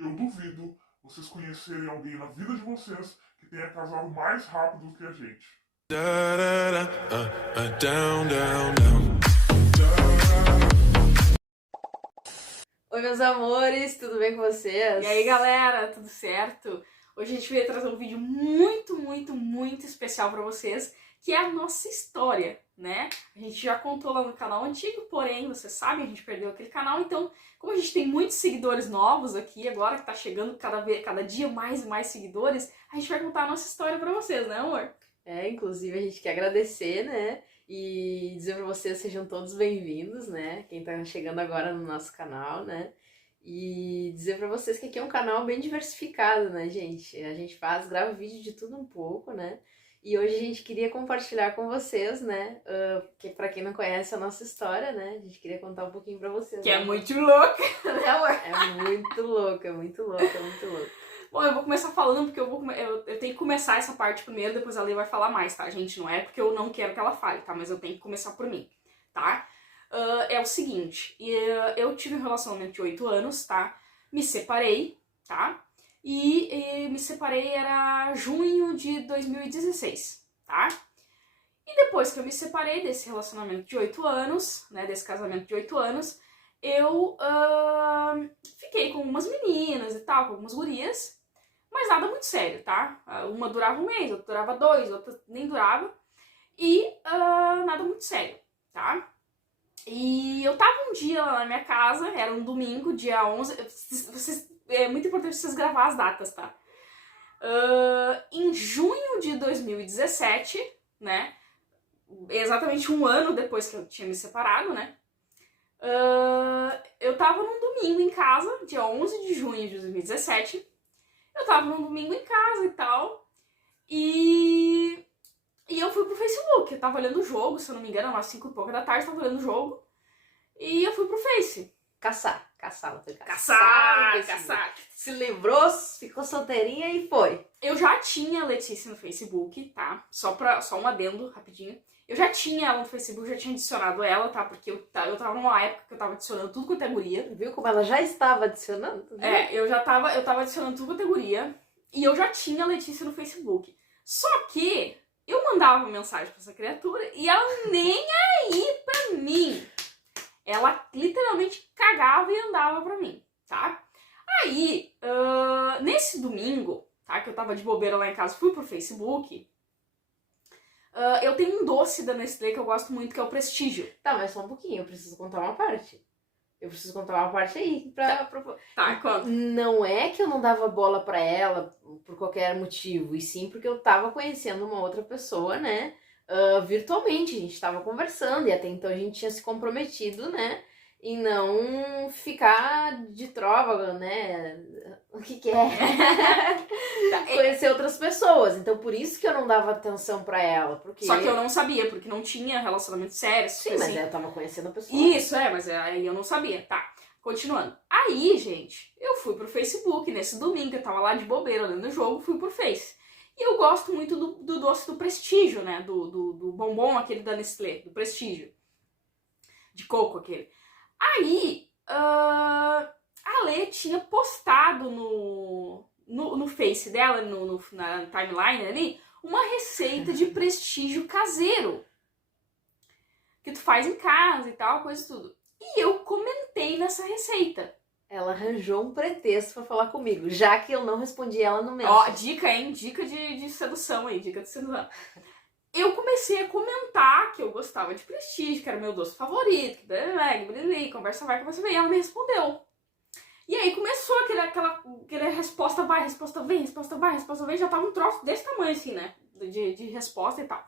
Eu duvido vocês conhecerem alguém na vida de vocês que tenha casado mais rápido do que a gente. Da, da, da, down, down, Oi, meus amores, tudo bem com vocês? E aí, galera, tudo certo? Hoje a gente veio trazer um vídeo muito especial pra vocês, que é a nossa história, né? A gente já contou lá no canal antigo, porém, vocês sabem, a gente perdeu aquele canal, então, como a gente tem muitos seguidores novos aqui, agora que tá chegando cada dia mais e mais seguidores, a gente vai contar a nossa história pra vocês, né, amor? Inclusive a gente quer agradecer, né? E dizer pra vocês sejam todos bem-vindos, né? Quem tá chegando agora no nosso canal, né? E dizer pra vocês que aqui é um canal bem diversificado, né, gente? A gente grava vídeo de tudo um pouco, né? E hoje a gente queria compartilhar com vocês, né? Que pra quem não conhece a nossa história, né? A gente queria contar um pouquinho pra vocês. Que né? é muito louca, né, amor? É muito louca, muito louca, muito louca. Bom, eu vou começar falando porque eu tenho que começar essa parte primeiro, depois a Lê vai falar mais, tá, gente? Não é porque eu não quero que ela fale, tá? Mas eu tenho que começar por mim, tá? É o seguinte, eu tive um relacionamento de 8 anos, tá? Me separei, tá? E me separei era junho de 2016, tá? E depois que eu me separei desse relacionamento de 8 anos, né, desse casamento de 8 anos, eu fiquei com umas meninas e tal, com algumas gurias, mas nada muito sério, tá? Uma durava um mês, outra durava 2, outra nem durava, e nada muito sério, tá? E eu tava um dia lá na minha casa, era um domingo, dia 11, é muito importante vocês gravar as datas, tá? Em junho de 2017, né, exatamente um ano depois que eu tinha me separado, né, eu tava num domingo em casa, dia 11 de junho de 2017, eu tava num domingo em casa e tal, e eu fui pro Facebook, eu tava olhando o jogo, se eu não me engano, umas 5 e pouca da tarde, tava olhando o jogo, e eu fui pro Face. Caçar. Se livrou, ficou solteirinha e foi. Eu já tinha a Letícia no Facebook, tá? Só um adendo, rapidinho. Eu já tinha ela no Facebook, já tinha adicionado ela, tá? Porque eu tava numa época que eu tava adicionando tudo com categoria. Viu como ela já estava adicionando? Eu tava adicionando tudo com categoria. E eu já tinha a Letícia no Facebook. Só que eu mandava mensagem pra essa criatura e ela nem aí pra mim. Ela literalmente cagava e andava pra mim, tá? Aí, nesse domingo, tá? Que eu tava de bobeira lá em casa, fui pro Facebook. Eu tenho um doce da Nestlé que eu gosto muito, que é o Prestígio. Tá, mas só um pouquinho, eu preciso contar uma parte. Aí Tá, conta. Não é que eu não dava bola pra ela por qualquer motivo, e sim porque eu tava conhecendo uma outra pessoa, né? Virtualmente, a gente tava conversando, e até então a gente tinha se comprometido, né? E não ficar de trova, né? O que é? Conhecer outras pessoas. Então, por isso que eu não dava atenção pra ela. Porque... Só que eu não sabia, porque não tinha relacionamento sério. Sim, mas eu tava conhecendo a pessoa. Isso, mas aí eu não sabia. Tá, continuando. Aí, gente, eu fui pro Facebook nesse domingo, eu tava lá de bobeira olhando o jogo, fui pro Face. E eu gosto muito do doce do Prestígio, né? Do bombom, aquele da Nestlé, do Prestígio. De coco, aquele. Aí, a Lê tinha postado no Face dela, na timeline ali, uma receita de Prestígio caseiro. Que tu faz em casa e tal, coisa e tudo. E eu comentei nessa receita. Ela arranjou um pretexto pra falar comigo, já que eu não respondi ela no mesmo. Ó, dica, hein? Dica de sedução aí, dica de sedução. Eu comecei a comentar que eu gostava de Prestígio, que era meu doce favorito, que conversa vai, e ela me respondeu. E aí começou aquela resposta vai, resposta vem, já tava um troço desse tamanho assim, né, de resposta e tal.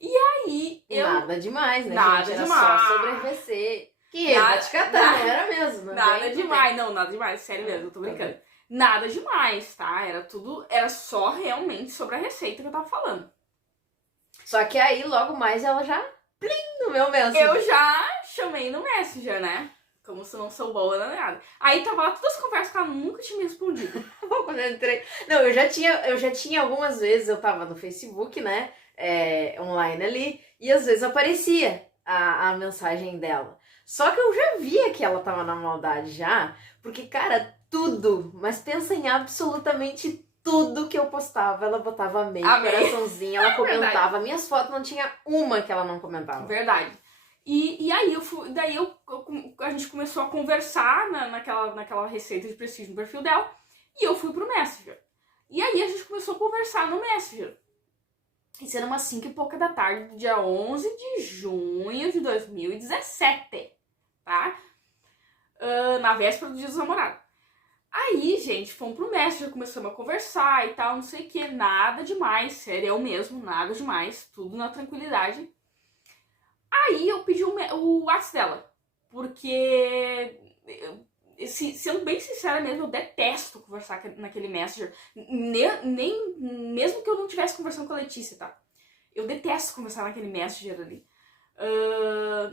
E aí Nada demais, né, nada gente? Era demais. só sobre receita. Que eu vou te catar, era mesmo. Não Nada vem, demais, não, nada demais, sério mesmo, eu tô brincando. Nada demais, tá? Era só realmente sobre a receita que eu tava falando. Só que aí, logo mais, ela já... Plim! No meu Messenger. Eu já chamei no Messenger, né? Como se eu não sou boa, não é nada. Aí tava lá todas as conversas que ela nunca tinha me respondido. Quando eu entrei... Não, eu já tinha algumas vezes, eu tava no Facebook, né? Online ali, e às vezes aparecia a mensagem dela. Só que eu já via que ela tava na maldade já, porque, cara, tudo, mas pensa em absolutamente tudo que eu postava, ela botava amei, coraçãozinho, ela comentava. Minhas fotos não tinha uma que ela não comentava. Verdade. E aí a gente começou a conversar naquela receita de prestígio no perfil dela, e eu fui pro Messenger. E aí a gente começou a conversar no Messenger. Isso era umas 5 e pouca da tarde, do dia 11 de junho de 2017, tá? Na véspera do Dia dos Namorados. Aí, gente, fomos pro Messenger, começamos a conversar e tal, não sei o que, nada demais, sério mesmo, nada demais, tudo na tranquilidade. Aí eu pedi o WhatsApp dela, porque, sendo bem sincera mesmo, eu detesto conversar naquele Messenger, nem mesmo que eu não estivesse conversando com a Letícia, tá? Eu detesto conversar naquele Messenger ali.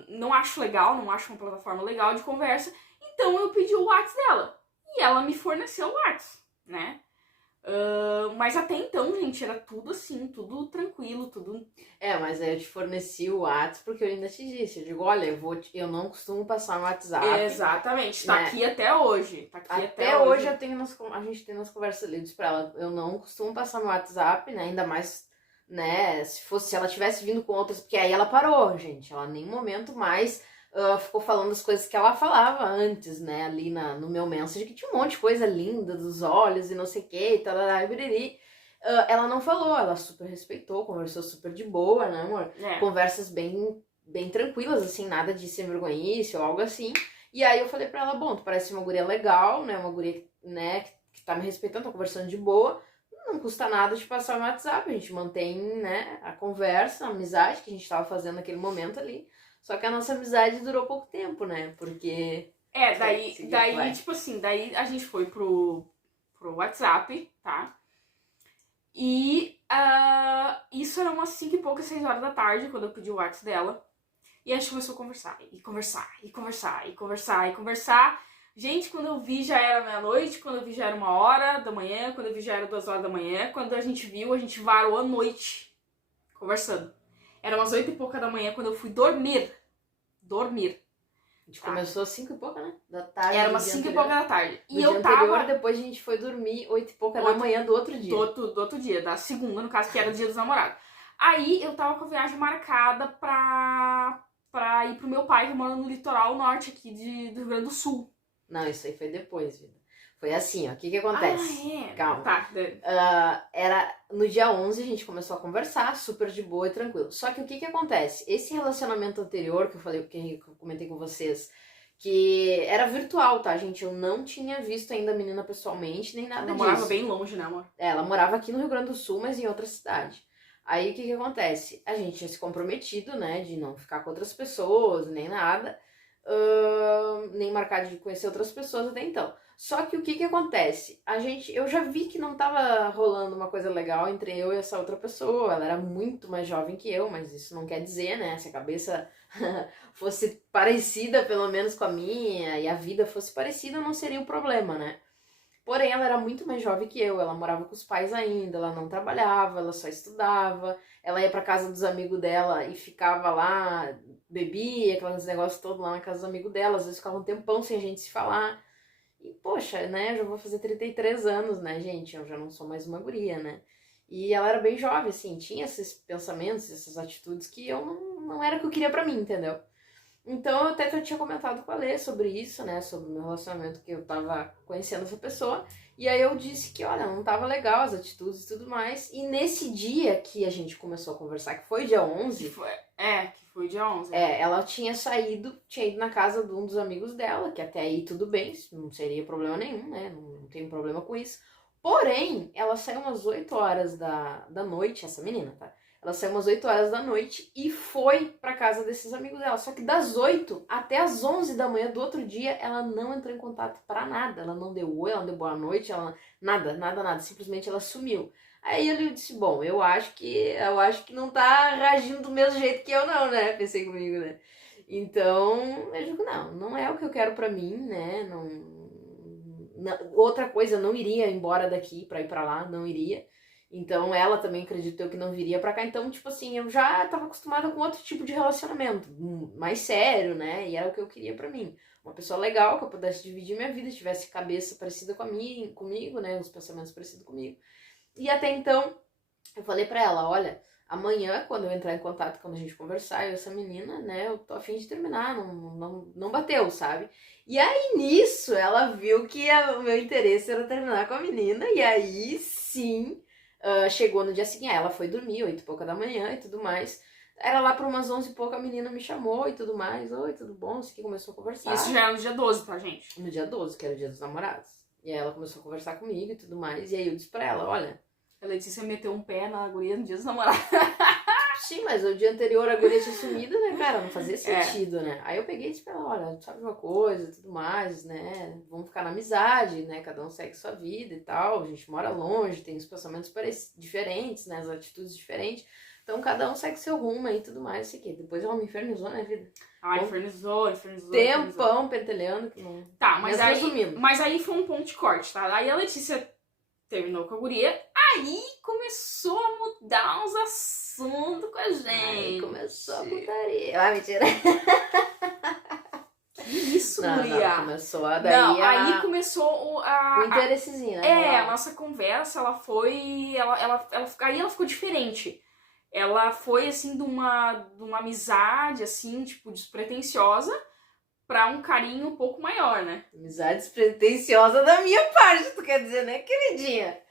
Não acho legal, não acho uma plataforma legal de conversa, então eu pedi o WhatsApp dela, e ela me forneceu o WhatsApp, né? Mas até então, gente, era tudo assim, tudo tranquilo, tudo... Mas aí eu te forneci o WhatsApp porque eu ainda te disse. Eu digo, olha, eu não costumo passar no WhatsApp. Exatamente, tá, né? Aqui até hoje. Tá aqui até hoje a gente tem nas conversas ali, pra ela, eu não costumo passar no WhatsApp, né? Ainda mais, né, se ela tivesse vindo com outras, porque aí ela parou, gente. Ela em nenhum momento mais ficou falando as coisas que ela falava antes, né? Ali no meu mensagem, que tinha um monte de coisa linda dos olhos e não sei o que, e tal, e biriri. Ela não falou, ela super respeitou, conversou super de boa, né, amor? Conversas bem tranquilas, assim, nada de sem vergonhice ou algo assim. E aí eu falei pra ela, bom, tu parece uma guria legal, né, uma guria, né, que tá me respeitando, tá conversando de boa, não custa nada de passar no WhatsApp, a gente mantém, né, a conversa, a amizade que a gente tava fazendo naquele momento ali. Só que a nossa amizade durou pouco tempo, né, porque... daí tipo assim, daí a gente foi pro WhatsApp, tá? E isso era umas 5 e poucas, 6 horas da tarde, quando eu pedi o WhatsApp dela. E a gente começou a conversar, e conversar, e conversar, e conversar, e conversar. Gente, quando eu vi já era meia-noite, quando eu vi já era 1h da manhã, quando eu vi já era 2h da manhã. Quando a gente viu, a gente varou a noite conversando. Era umas 8 e pouca da manhã quando eu fui dormir. A gente começou às 5 e pouca, né? Da tarde. Era umas 5 e pouca da tarde. E eu tava... depois a gente foi dormir 8 e pouca da manhã do outro dia. Do outro dia, da segunda, no caso, que era o Dia dos Namorados. Aí eu tava com a viagem marcada pra ir pro meu pai, que mora no litoral norte aqui do Rio Grande do Sul. Não, isso aí foi depois, vida. Foi assim, ó. O que acontece? Calma. Tá. Era no dia 11 a gente começou a conversar, super de boa e tranquilo. Só que o que acontece? Esse relacionamento anterior que eu comentei com vocês, que era virtual, tá, gente? Eu não tinha visto ainda a menina pessoalmente, nem nada disso. Ela morava bem longe, né, amor? Ela morava aqui no Rio Grande do Sul, mas em outra cidade. Aí o que acontece? A gente tinha se comprometido, né, de não ficar com outras pessoas, nem nada, nem marcar de conhecer outras pessoas até então. Só que o que acontece? Eu já vi que não tava rolando uma coisa legal entre eu e essa outra pessoa. Ela era muito mais jovem que eu, mas isso não quer dizer, né? Se a cabeça fosse parecida, pelo menos, com a minha, e a vida fosse parecida, não seria o problema, né? Porém, ela era muito mais jovem que eu, ela morava com os pais ainda, ela não trabalhava, ela só estudava, ela ia pra casa dos amigos dela e ficava lá, bebia, aqueles negócios todos lá na casa dos amigos dela, às vezes ficava um tempão sem a gente se falar. E, poxa, né, eu já vou fazer 33 anos, né, gente, eu já não sou mais uma guria, né. E ela era bem jovem, assim, tinha esses pensamentos, essas atitudes que eu não era o que eu queria pra mim, entendeu? Então, até que eu tinha comentado com a Lê sobre isso, né, sobre o meu relacionamento, que eu tava conhecendo essa pessoa, e aí eu disse que, olha, não tava legal as atitudes e tudo mais, e nesse dia que a gente começou a conversar, que foi dia 11... Que foi dia 11. Ela tinha ido na casa de um dos amigos dela, que até aí tudo bem, não seria problema nenhum, né, não tenho problema com isso. Porém, ela saiu umas 8 horas da noite, essa menina, tá? Ela saiu umas 8 horas da noite e foi pra casa desses amigos dela. Só que das 8 até as 11 da manhã do outro dia, ela não entrou em contato pra nada. Ela não deu oi, ela não deu boa noite, nada. Simplesmente ela sumiu. Aí eu disse, bom, eu acho que não tá reagindo do mesmo jeito que eu não, né? Pensei comigo, né? Então, eu digo, não é o que eu quero pra mim, né? Outra coisa, eu não iria embora daqui pra ir pra lá, não iria. Então ela também acreditou que não viria pra cá. Então, tipo assim, eu já tava acostumada com outro tipo de relacionamento, mais sério, né? E era o que eu queria pra mim. Uma pessoa legal, que eu pudesse dividir minha vida, tivesse cabeça parecida comigo, né? Os pensamentos parecidos comigo. E até então, eu falei pra ela, olha, amanhã, quando eu entrar em contato, quando a gente conversar, eu e essa menina, né, eu tô a fim de terminar, não bateu, sabe? E aí, nisso, ela viu que o meu interesse era terminar com a menina, e aí, sim, chegou no dia seguinte, ela foi dormir, 8h pouca da manhã e tudo mais. Era lá por umas 11h pouca, a menina me chamou e tudo mais, oi, tudo bom? Isso aqui começou a conversar. Isso já é no dia 12, tá, gente? No dia 12, que era o dia dos namorados. E aí ela começou a conversar comigo e tudo mais, e aí eu disse pra ela, olha... A Letícia meteu um pé na guria no dia dos namorados. Sim, mas o dia anterior a guria tinha sumido, né, cara? Não fazia sentido, né? Aí eu peguei e disse pra ela, olha, sabe uma coisa, tudo mais, né? Vamos ficar na amizade, né? Cada um segue sua vida e tal. A gente mora longe, tem os pensamentos diferentes, né? As atitudes diferentes. Então cada um segue seu rumo aí e tudo mais, sei que. Depois ela me infernizou na vida. Ah, infernizou. Tempão pentelhando. Que não... Tá, mas resumindo. aí foi um ponto de corte, tá? Aí a Letícia terminou com a guria, aí começou a mudar uns assuntos com a gente. Aí começou a putaria. Ah, mentira. Que isso, guria? Não, começou a daí. Aí começou o interessezinho, né? A nossa conversa, ela foi. Aí ela ficou diferente. Ela foi assim de uma amizade, assim, tipo, despretensiosa, pra um carinho um pouco maior, né? Amizade despretensiosa da minha parte, tu quer dizer, né, queridinha?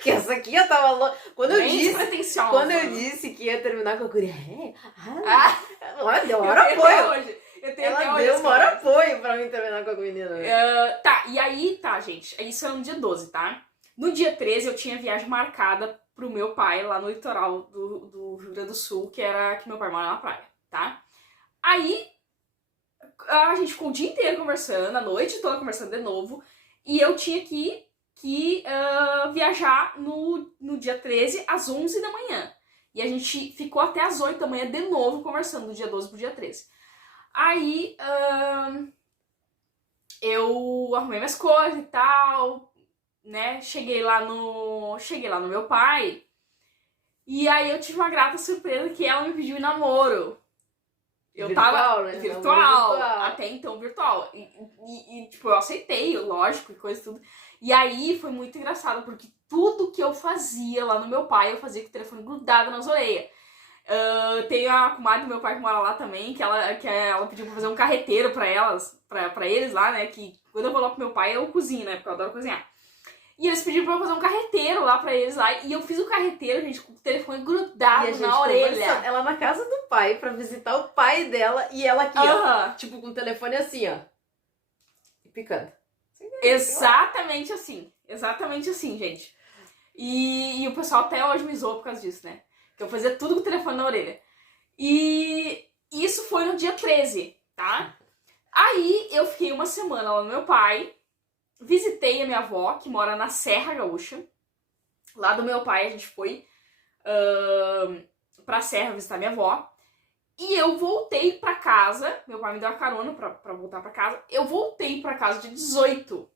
Que essa aqui eu tava louca. Quando eu disse que ia terminar com a guria, olha, deu maior apoio. Ela deu maior apoio pra mim terminar com a menina. Tá, e aí, tá, gente, isso era no dia 12, tá? No dia 13 eu tinha viagem marcada pro meu pai lá no litoral do Rio Grande do Sul, que meu pai mora na praia, tá? Aí a gente ficou o dia inteiro conversando, a noite toda conversando de novo, e eu tinha que viajar no dia 13 às 11 da manhã. E a gente ficou até às 8 da manhã de novo conversando, do dia 12 pro dia 13. Aí eu arrumei minhas coisas e tal, né? Cheguei lá no meu pai, e aí eu tive uma grata surpresa que ela me pediu em namoro. Eu tava né? virtual, até então virtual. E tipo, eu aceitei, lógico, e coisa e tudo. E aí foi muito engraçado, porque tudo que eu fazia lá no meu pai, eu fazia com o telefone grudado nas orelhas. Tem a comadre do meu pai que mora lá também, que ela pediu pra fazer um carreteiro pra eles lá, né? Que quando eu vou lá pro meu pai, eu cozinho, né? Porque eu adoro cozinhar. E eles pediram pra eu fazer um carreteiro lá pra eles lá. E eu fiz o carreteiro, gente, com o telefone grudado na orelha. Ela na casa do pai pra visitar o pai dela e ela aqui, ó. Tipo, com o telefone assim, ó. E picando. Exatamente assim, gente. E o pessoal até hoje me zoou por causa disso, né? Que eu fazia tudo com o telefone na orelha. E isso foi no dia 13, tá? Aí eu fiquei uma semana lá no meu pai. Visitei a minha avó, que mora na Serra Gaúcha. Lá do meu pai a gente foi pra Serra visitar minha avó. E eu voltei pra casa. Meu pai me deu a carona pra voltar pra casa. Eu voltei pra casa dia 18.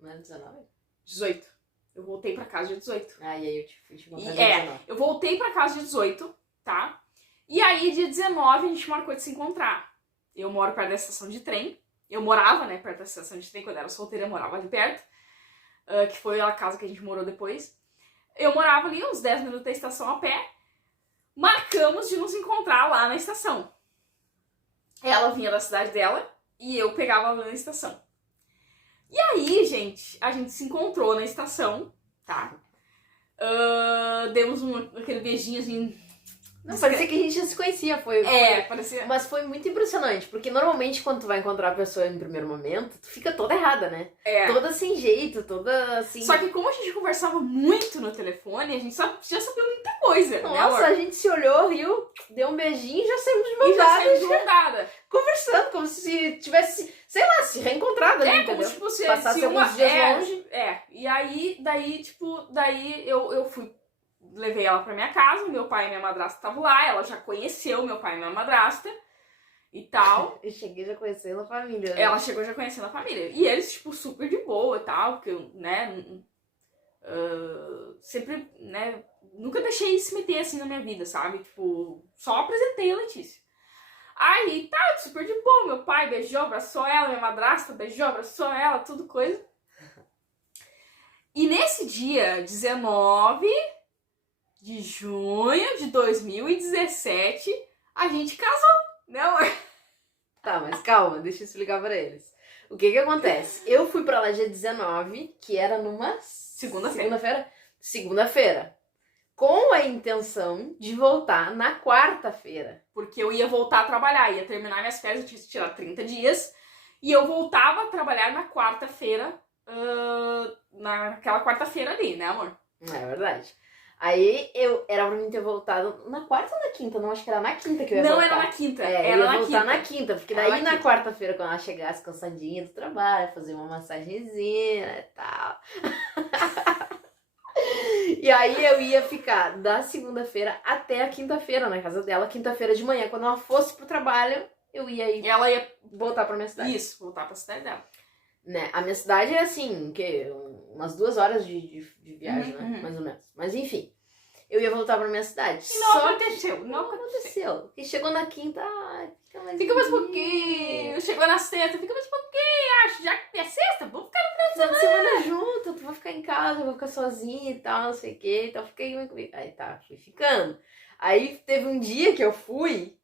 Não é 19? 18. Eu voltei pra casa dia 18. E aí eu te contar dia 19. Eu voltei pra casa dia 18, tá? E aí dia 19 a gente marcou de se encontrar. Eu moro perto da estação de trem. Eu morava, né, perto da estação de trem, quando eu era solteira, eu morava ali perto, que foi a casa que a gente morou depois. Eu morava ali, uns 10 minutos da estação a pé. Marcamos de nos encontrar lá na estação. Ela vinha da cidade dela e eu pegava ela na estação. E aí, gente, a gente se encontrou na estação, tá? Demos aquele beijinho assim... Não, parecia que a gente já se conhecia, parecia. Mas foi muito impressionante, porque normalmente quando tu vai encontrar a pessoa no primeiro momento, tu fica toda errada, né? Toda sem jeito, toda assim... Só que como a gente conversava muito no telefone, a gente já sabia muita coisa, Nossa, né, amor? A gente se olhou, riu, deu um beijinho e já saímos de mão dada. Conversando, como se tivesse, sei lá, se reencontrado ali, entendeu? Como tipo, se passasse alguns dias longe. E aí, daí eu fui... Levei ela pra minha casa, meu pai e minha madrasta estavam lá, ela já conheceu meu pai e minha madrasta e tal. Eu cheguei já conhecendo a família, né? Ela chegou já conhecendo a família. E eles, tipo, super de boa e tal, porque, né, Sempre, né, nunca deixei se meter assim na minha vida, sabe? Tipo, só apresentei a Letícia. Aí, tá, super de boa, meu pai beijou, abraçou ela, minha madrasta beijou, abraçou ela, tudo coisa. E nesse dia, 19 de junho de 2017, a gente casou, né, amor? Tá, mas calma, deixa eu explicar pra eles. O que que acontece? Eu fui pra lá dia 19, que era numa Segunda-feira. Segunda-feira. Com a intenção de voltar na quarta-feira. Porque eu ia voltar a trabalhar, ia terminar minhas férias, eu tinha que tirar 30 dias. E eu voltava a trabalhar na quarta-feira, naquela quarta-feira ali, né, amor? É verdade. Aí era pra mim ter voltado na quarta ou na quinta? Não, acho que era na quinta que eu ia Não, voltar. era na quinta. É, era eu ia na voltar quinta. na quinta, porque Era daí na na quinta. quarta-feira, quando ela chegasse cansadinha do trabalho, fazer uma massagenzinha e tal. E aí eu ia ficar da segunda-feira até a quinta-feira na casa dela. Quinta-feira de manhã, quando ela fosse pro trabalho, eu ia E ela ia, voltar pra minha cidade. isso, voltar pra cidade dela. Né? A minha cidade é assim, umas 2 horas de viagem, Uhum, né? uhum. Mais ou menos. Mas enfim, eu ia voltar pra minha cidade. E não Só aconteceu, que não aconteceu. E chegou na quinta, ai, Fica mais um pouquinho. Chegou na sexta, fica mais um pouquinho. Acho, já que é sexta, vamos ficar no Final de semana junto, tu vai ficar em casa, eu vou ficar sozinha e tal, não sei o que. Então fiquei comigo. Aí tá, fui ficando. Aí teve um dia que eu fui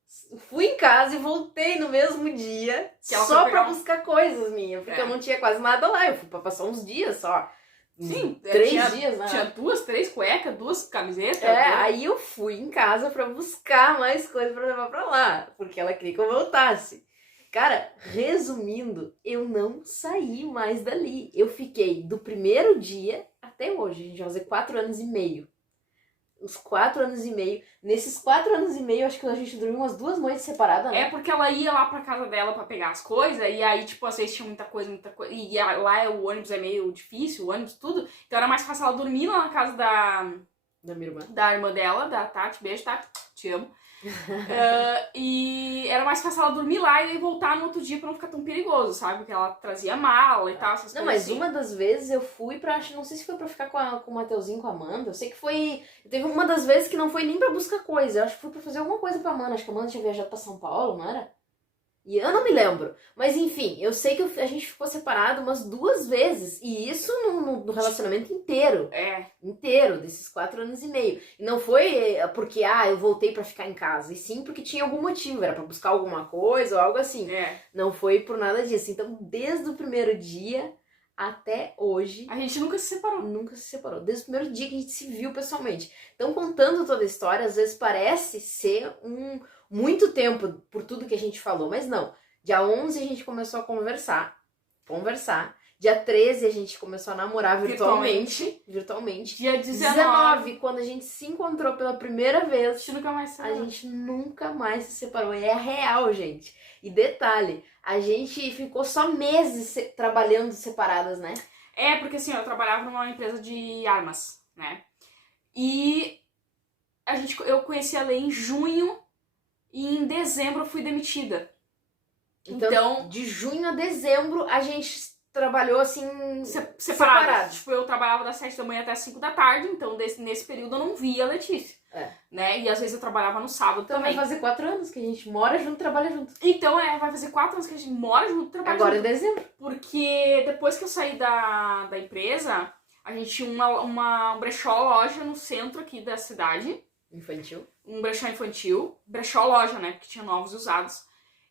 em casa e voltei no mesmo dia, Que ela só foi pra pegar buscar coisas minhas, porque É. eu não tinha quase nada lá. Eu fui pra passar uns dias só. Sim, 3 tinha- dias, né? Tinha 2, 3 cuecas, 2 camisetas. Aí eu fui em casa pra buscar mais coisas pra levar pra lá, porque ela queria que eu voltasse. Cara, resumindo, eu não saí mais dali. Eu fiquei do primeiro dia até hoje. A gente vai fazer 4 anos e meio. Os 4 anos e meio. Nesses 4 anos e meio, acho que a gente dormiu umas 2 noites separadas, né? É porque ela ia lá pra casa dela pra pegar as coisas, e aí, tipo, às vezes tinha muita coisa, e lá o ônibus é meio difícil, o ônibus, tudo. Então era mais fácil ela dormir lá na casa Da minha irmã. da irmã dela, da Tati. Beijo, Tati, te amo. E era mais fácil ela dormir lá e aí voltar no outro dia pra não ficar tão perigoso, sabe? Porque ela trazia mala e tal, essas Não, coisas mas assim. uma das vezes eu fui pra... Não sei se foi pra ficar com o Mateuzinho, com a Amanda. Eu sei que foi... Teve uma das vezes que não foi nem pra buscar coisa. Eu acho que foi pra fazer alguma coisa pra Amanda. Acho que a Amanda tinha viajado pra São Paulo, não era? E eu não me lembro. Mas enfim, eu sei que a gente ficou separado umas 2 vezes. E isso no relacionamento inteiro. Inteiro, desses 4 anos e meio. E não foi porque, eu voltei pra ficar em casa. E sim porque tinha algum motivo. Era pra buscar alguma coisa ou algo assim. Não foi por nada disso. Então, desde o primeiro dia até hoje... A gente nunca se separou. Nunca se separou. Desde o primeiro dia que a gente se viu pessoalmente. Então, contando toda a história, às vezes parece ser muito tempo por tudo que a gente falou, mas não. Dia 11 a gente começou a conversar. Dia 13 a gente começou a namorar virtualmente. Dia 19, quando a gente se encontrou pela primeira vez, a gente nunca mais se a separou. gente nunca mais se separou. É real, gente. E detalhe, a gente ficou só meses trabalhando separadas, né? É, porque assim, eu trabalhava numa empresa de armas, né? E eu conheci a Lei em junho e em dezembro eu fui demitida. Então, de junho a dezembro, a gente trabalhou assim... separadas. Tipo, eu trabalhava das 7 da manhã até as 5 da tarde, então nesse período eu não via a Letícia. Né? E às vezes eu trabalhava no sábado então também. Vai fazer 4 anos que a gente mora junto, trabalha junto. Então vai fazer 4 anos que a gente mora junto, trabalha Agora junto. Agora em dezembro. Porque depois que eu saí da empresa, a gente tinha um brechó loja no centro aqui da cidade. Infantil. Um brechó infantil. Brechó loja, né? Porque tinha novos e usados.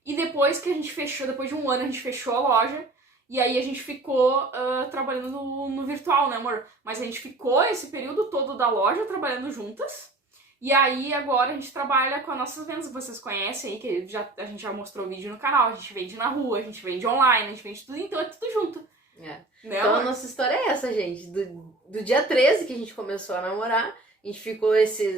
E depois que a gente fechou, depois de um ano, a gente fechou a loja. E aí a gente ficou trabalhando no virtual, né, amor? Mas a gente ficou esse período todo da loja trabalhando juntas. E aí agora a gente trabalha com as nossas vendas que vocês conhecem aí, que a gente já mostrou vídeo no canal. A gente vende na rua, a gente vende online, a gente vende tudo, então é tudo junto. Né, então amor? A nossa história é essa, gente. Do dia 13 que a gente começou a namorar, a gente ficou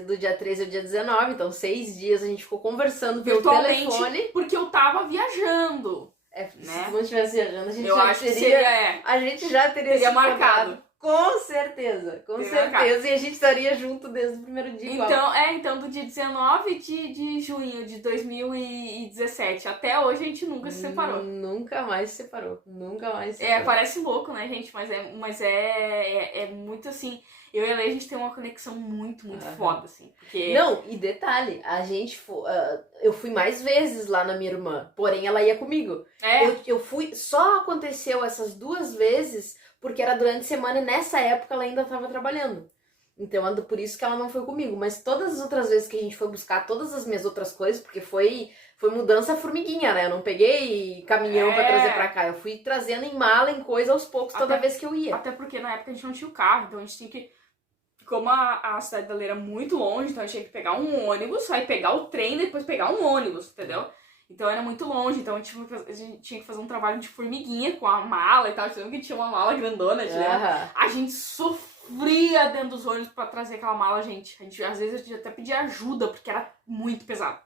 do dia 13 ao dia 19, então 6 dias a gente ficou conversando pelo telefone. Porque eu tava viajando. Se não estivesse viajando, a gente eu já acho teria... que seria, A gente já teria marcado. Com certeza, com Tem na certeza. E a gente estaria junto desde o primeiro dia. igual. Então do dia 19 de junho de 2017 até hoje a gente nunca se separou. Nunca mais se separou. Nunca mais se separou. Parece louco, né, gente? Mas é muito assim. Eu e a Lê, a gente tem uma conexão muito, muito foda, assim. Porque... Não, e detalhe, eu fui mais vezes lá na minha irmã, porém ela ia comigo. Eu fui, só aconteceu essas 2 vezes porque era durante a semana e nessa época ela ainda estava trabalhando. Então, por isso que ela não foi comigo. Mas todas as outras vezes que a gente foi buscar todas as minhas outras coisas, porque foi mudança formiguinha, né? Eu não peguei caminhão pra trazer pra cá. Eu fui trazendo em mala, em coisa, aos poucos, toda vez que eu ia. Até porque na época a gente não tinha o carro, então a gente tinha que... Como a cidade da Lê era muito longe, então a gente tinha que pegar um ônibus, aí pegar o trem e depois pegar um ônibus, entendeu? Então era muito longe, então a gente tinha que fazer um trabalho de formiguinha com a mala e tal. Você lembra que tinha uma mala grandona, A gente sofria dentro dos ônibus pra trazer aquela mala, gente. Às vezes a gente até pedia ajuda, porque era muito pesado.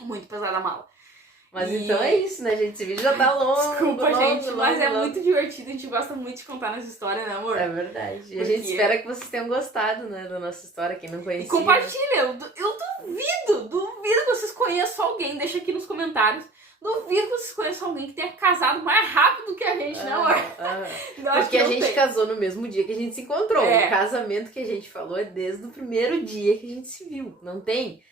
Muito pesada a mala. Mas então é isso, né, gente? Esse vídeo já tá longo. Desculpa, gente, mas é longo. muito divertido. A gente gosta muito de contar nossa história, né, amor? É verdade. E a gente espera que vocês tenham gostado, né, da nossa história, quem não conhecia. E compartilha. Eu duvido que vocês conheçam alguém. Deixa aqui nos comentários. Duvido que vocês conheçam alguém que tenha casado mais rápido que a gente, né, amor? Porque a gente casou no mesmo dia que a gente se encontrou. O casamento que a gente falou é desde o primeiro dia que a gente se viu. Não tem...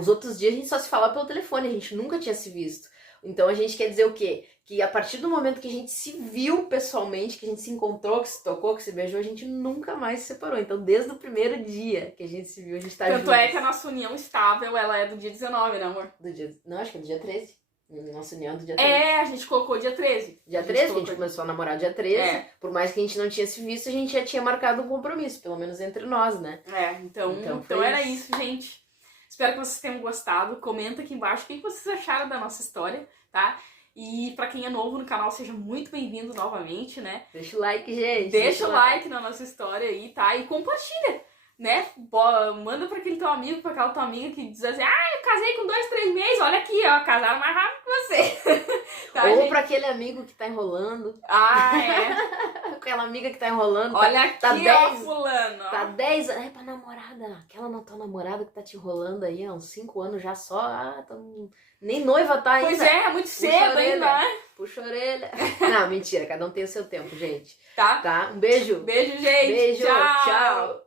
Os outros dias a gente só se falava pelo telefone, a gente nunca tinha se visto. Então a gente quer dizer o quê? Que a partir do momento que a gente se viu pessoalmente, que a gente se encontrou, que se tocou, que se beijou, a gente nunca mais se separou. Então desde o primeiro dia que a gente se viu, a gente tá juntos. Tanto é que a nossa união estável, ela é do dia 19, né, amor? Não, acho que é do dia 13. Nossa união é do dia 13. A gente colocou dia 13. Dia 13, a gente começou a namorar dia 13. Por mais que a gente não tinha se visto, a gente já tinha marcado um compromisso, pelo menos entre nós, né? Então era isso, gente. Espero que vocês tenham gostado. Comenta aqui embaixo o que vocês acharam da nossa história, tá? E pra quem é novo no canal, seja muito bem-vindo novamente, né? Deixa o like, gente. Deixa o like na nossa história aí, tá? E compartilha, né? Manda pra aquele teu amigo, pra aquela tua amiga que diz assim, eu casei com 2, 3 meses, olha aqui, ó, casaram mais rápido que você. Tá, ou gente? pra aquele amigo que tá enrolando. Aquela amiga que tá enrolando. Olha aqui, tá 10, ó, fulano. Tá 10 anos. É pra namorada. Aquela tua namorada que tá te enrolando aí há uns 5 anos já só. Nem noiva tá ainda. Pois é muito cedo ainda, né? Puxa a orelha. Não, mentira. Cada um tem o seu tempo, gente. Tá? Um beijo. Beijo, gente. Beijo. Tchau.